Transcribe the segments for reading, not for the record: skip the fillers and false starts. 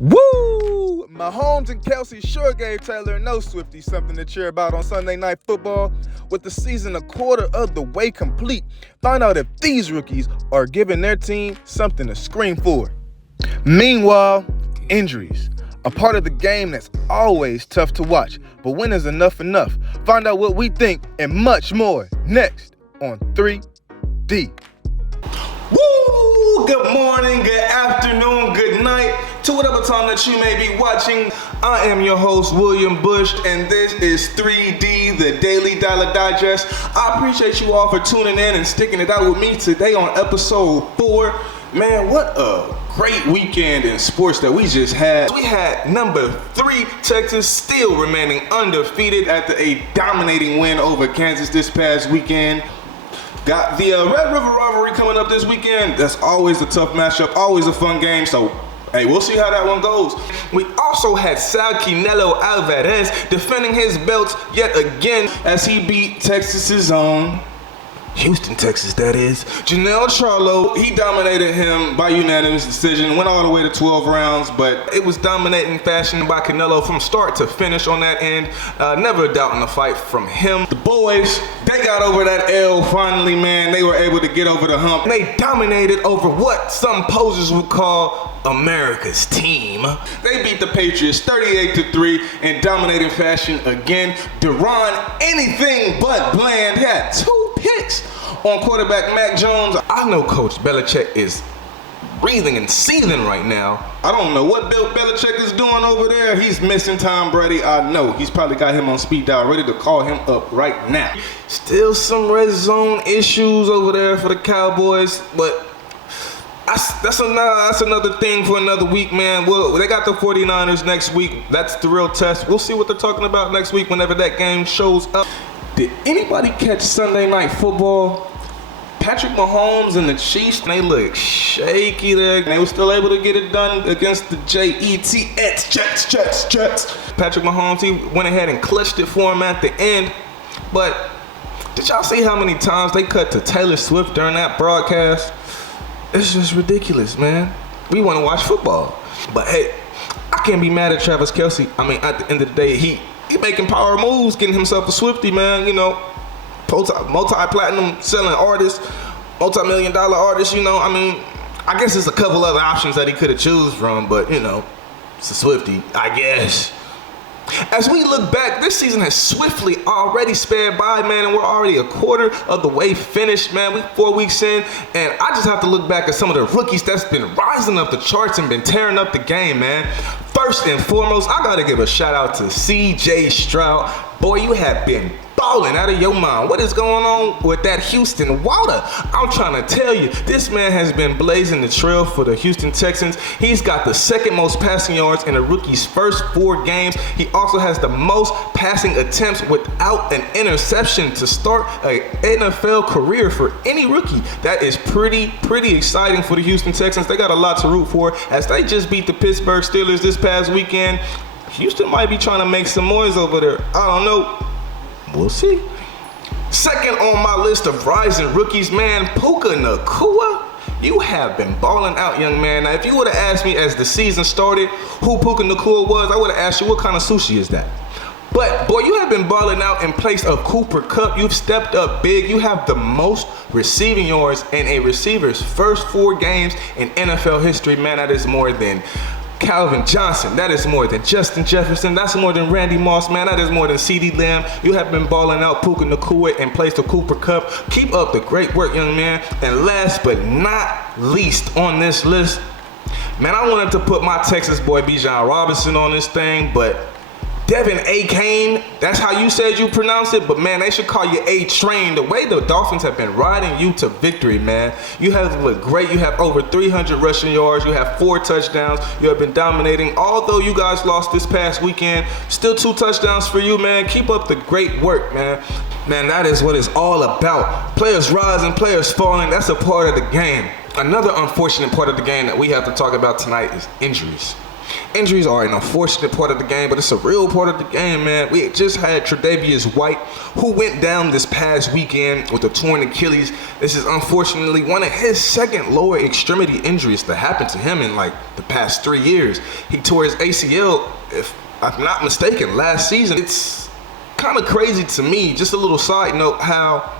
Woo! Mahomes and Kelsey sure gave Taylor and no Swifties something to cheer about on Sunday Night Football. With the season a quarter of the way complete, find out if these rookies are giving their team something to scream for. Meanwhile, injuries, a part of the game that's always tough to watch, but when is enough? Find out what we think and much more next on 3D. Woo! Good morning, good afternoon, good night to whatever time that you may be watching. I am your host, William Bush, and this is 3D, the Daily Dollar Digest. I appreciate you all for tuning in and sticking it out with me today on episode 4. Man, what a great weekend in sports that we just had. We had number 3 Texas still remaining undefeated after a dominating win over Kansas this past weekend. Got the Red River rivalry coming up this weekend. That's always a tough matchup, always a fun game. So, hey, we'll see how that one goes. We also had Sal Canelo Alvarez defending his belts yet again as he beat Texas's own Houston, Texas, that is. Janelle Charlo, he dominated him by unanimous decision, went all the way to 12 rounds, but it was dominating fashion by Canelo from start to finish on that end. Never a doubt in the fight from him. The boys, they got over that L finally, man. They were able to get over the hump. They dominated over what some posers would call America's team. They beat the Patriots 38-3 in dominating fashion again. Deron, anything but bland, had 2 picks on quarterback Mac Jones. I know Coach Belichick is breathing and seething right now. I don't know what Bill Belichick is doing over there. He's missing Tom Brady. I know. He's probably got him on speed dial, ready to call him up right now. Still some red zone issues over there for the Cowboys, but that's another thing for another week, man. Well, they got the 49ers next week. That's the real test. We'll see what they're talking about next week whenever that game shows up. Did anybody catch Sunday Night Football? Patrick Mahomes and the Chiefs, they look shaky there. They were still able to get it done against the Jets. Patrick Mahomes, he went ahead and clutched it for him at the end. But did y'all see how many times they cut to Taylor Swift during that broadcast? It's just ridiculous, man. We want to watch football. But hey, I can't be mad at Travis Kelce. I mean, at the end of the day, he making power moves, getting himself a Swiftie, man. You know, multi-platinum selling artist, multi-million-dollar artist, you know. I mean, I guess there's a couple other options that he could have choose from, but, you know, it's a Swiftie, I guess. As we look back, this season has swiftly already sped by, man, and we're already a quarter of the way finished, man. We're 4 weeks in, and I just have to look back at some of the rookies that's been rising up the charts and been tearing up the game, man. First and foremost, I gotta give a shout out to CJ Stroud. Boy, you have been balling out of your mind. What is going on with that Houston water? I'm trying to tell you, this man has been blazing the trail for the Houston Texans. He's got the second most passing yards in a rookie's first 4 games. He also has the most passing attempts without an interception to start an NFL career for any rookie. That is pretty exciting for the Houston Texans. They got a lot to root for as they just beat the Pittsburgh Steelers this past weekend. Houston might be trying to make some noise over there. I don't know. We'll see. Second on my list of rising rookies, man, Puka Nacua. You have been balling out, young man. Now, if you would have asked me as the season started who Puka Nacua was, I would have asked you what kind of sushi is that. But, boy, you have been balling out in place of Cooper Kupp. You've stepped up big. You have the most receiving yards in a receiver's first 4 games in NFL history. Man, that is more than Calvin Johnson. That is more than Justin Jefferson. That's more than Randy Moss, man. That is more than CeeDee Lamb. You have been balling out Puka Nacua in place of Cooper Kupp. Keep up the great work, young man. And last but not least on this list, man, I wanted to put my Texas boy Bijan Robinson on this thing, but Devin A. Kane, that's how you said you pronounce it, but man, they should call you A-Train. The way the Dolphins have been riding you to victory, man. You have looked great. You have over 300 rushing yards. You have 4 touchdowns. You have been dominating. Although you guys lost this past weekend, still 2 touchdowns for you, man. Keep up the great work, man. Man, that is what it's all about. Players rising, players falling. That's a part of the game. Another unfortunate part of the game that we have to talk about tonight is injuries. Injuries are an unfortunate part of the game, but it's a real part of the game, man. We just had Tre'Davious White, who went down this past weekend with a torn Achilles. This is unfortunately one of his second lower extremity injuries that happened to him in like the past 3 years. He tore his ACL, if I'm not mistaken, last season. It's kind of crazy to me, just a little side note, how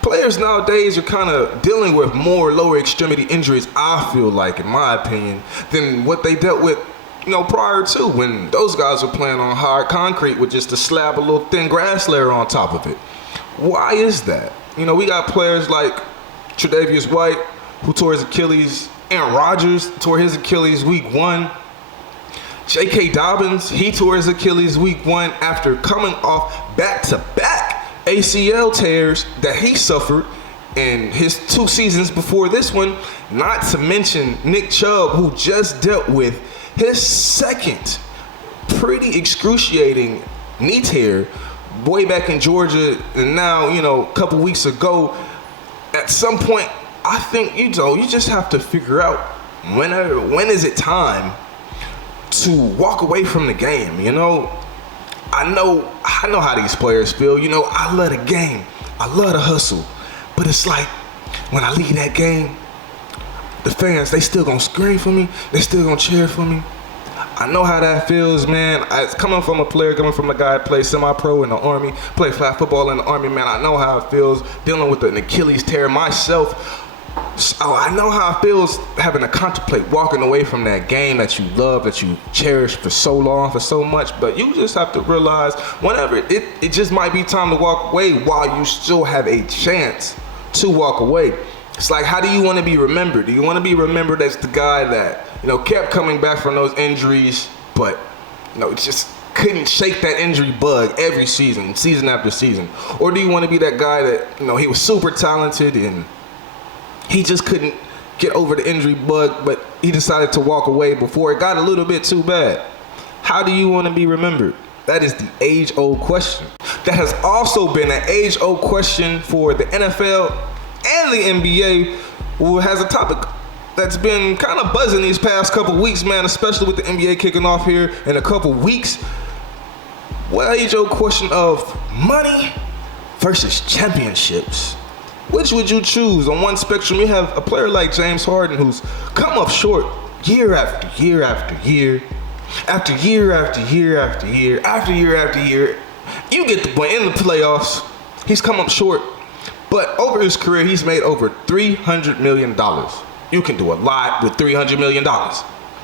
players nowadays are kind of dealing with more lower extremity injuries, I feel like, in my opinion, than what they dealt with, prior to, when those guys were playing on hard concrete with just a slab, a little thin grass layer on top of it. Why is that? We got players like Tre'Davious White, who tore his Achilles. Aaron Rodgers tore his Achilles week 1. J.K. Dobbins, he tore his Achilles week 1 after coming off back-to-back ACL tears that he suffered in his 2 seasons before this one. Not to mention Nick Chubb, who just dealt with his second pretty excruciating knee tear way back in Georgia, and now, a couple weeks ago. At some point, I think, you just have to figure out when is it time to walk away from the game. I know how these players feel. I love the game. I love the hustle. But it's like, when I leave that game, the fans, they still gonna scream for me. They still gonna cheer for me. I know how that feels, man. Coming from a guy that plays semi-pro in the Army, play flag football in the Army, man, I know how it feels dealing with an Achilles tear myself. So I know how it feels having to contemplate walking away from that game that you love, that you cherish for so long, for so much. But you just have to realize whenever it just might be time to walk away while you still have a chance to walk away. It's like, how do you want to be remembered? Do you want to be remembered as the guy that, kept coming back from those injuries, but, just couldn't shake that injury bug every season after season? Or do you want to be that guy that, he was super talented and he just couldn't get over the injury bug, but he decided to walk away before it got a little bit too bad? How do you want to be remembered? That is the age-old question. That has also been an age-old question for the NFL and the NBA, who has a topic that's been kind of buzzing these past couple weeks, man, especially with the NBA kicking off here in a couple weeks. Well, age-old question of money versus championships. Which would you choose? On one spectrum, you have a player like James Harden, who's come up short year after year after year, after year after year after year, after year after year. You get the point. In the playoffs, he's come up short. But over his career, he's made over $300 million. You can do a lot with $300 million.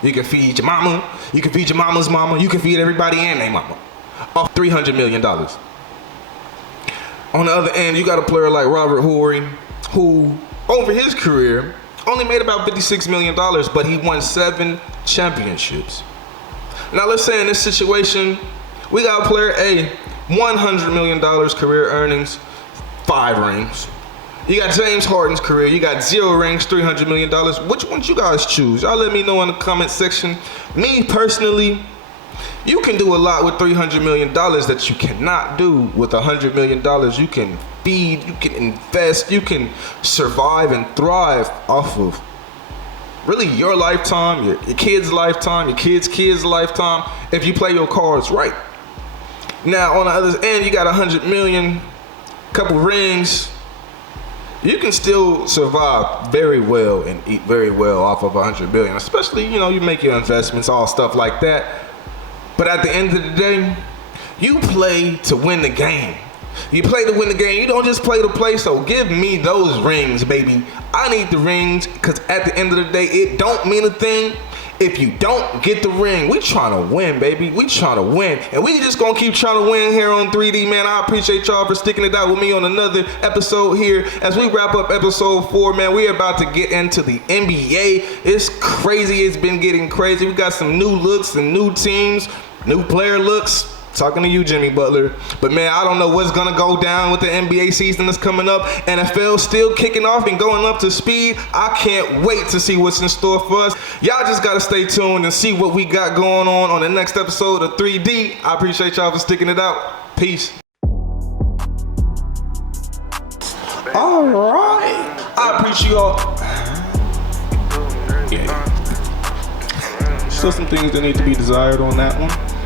You can feed your mama, you can feed your mama's mama, you can feed everybody and their mama off $300 million. On the other end, you got a player like Robert Horry, who over his career only made about $56 million, but he won 7 championships. Now let's say in this situation, we got player A, $100 million career earnings, 5 rings. You got James Harden's career, you got 0 rings, $300 million. Which one you guys choose? Y'all let me know in the comment section. Me personally, you can do a lot with $300 million that you cannot do with $100 million. You can feed, you can invest, you can survive and thrive off of really your lifetime, your kid's lifetime, your kid's lifetime, if you play your cards right. Now, on the other end, you got $100 million, couple rings. You can still survive very well and eat very well off of $100 million, especially, you make your investments, all stuff like that. But at the end of the day, you play to win the game. You play to win the game. You don't just play to play. So give me those rings, baby. I need the rings, because at the end of the day, it don't mean a thing if you don't get the ring. We trying to win, baby. We trying to win. And we just going to keep trying to win here on 3D, man. I appreciate y'all for sticking it out with me on another episode here. As we wrap up episode 4, man, we're about to get into the NBA. It's crazy. It's been getting crazy. We got some new looks and new teams, new player looks. Talking to you, Jimmy Butler. But man, I don't know what's gonna go down with the NBA season that's coming up. NFL still kicking off and going up to speed. I can't wait to see what's in store for us. Y'all just gotta stay tuned and see what we got going on the next episode of 3D. I appreciate y'all for sticking it out. Peace. All right. I appreciate y'all. Yeah. Still some things that need to be desired on that one.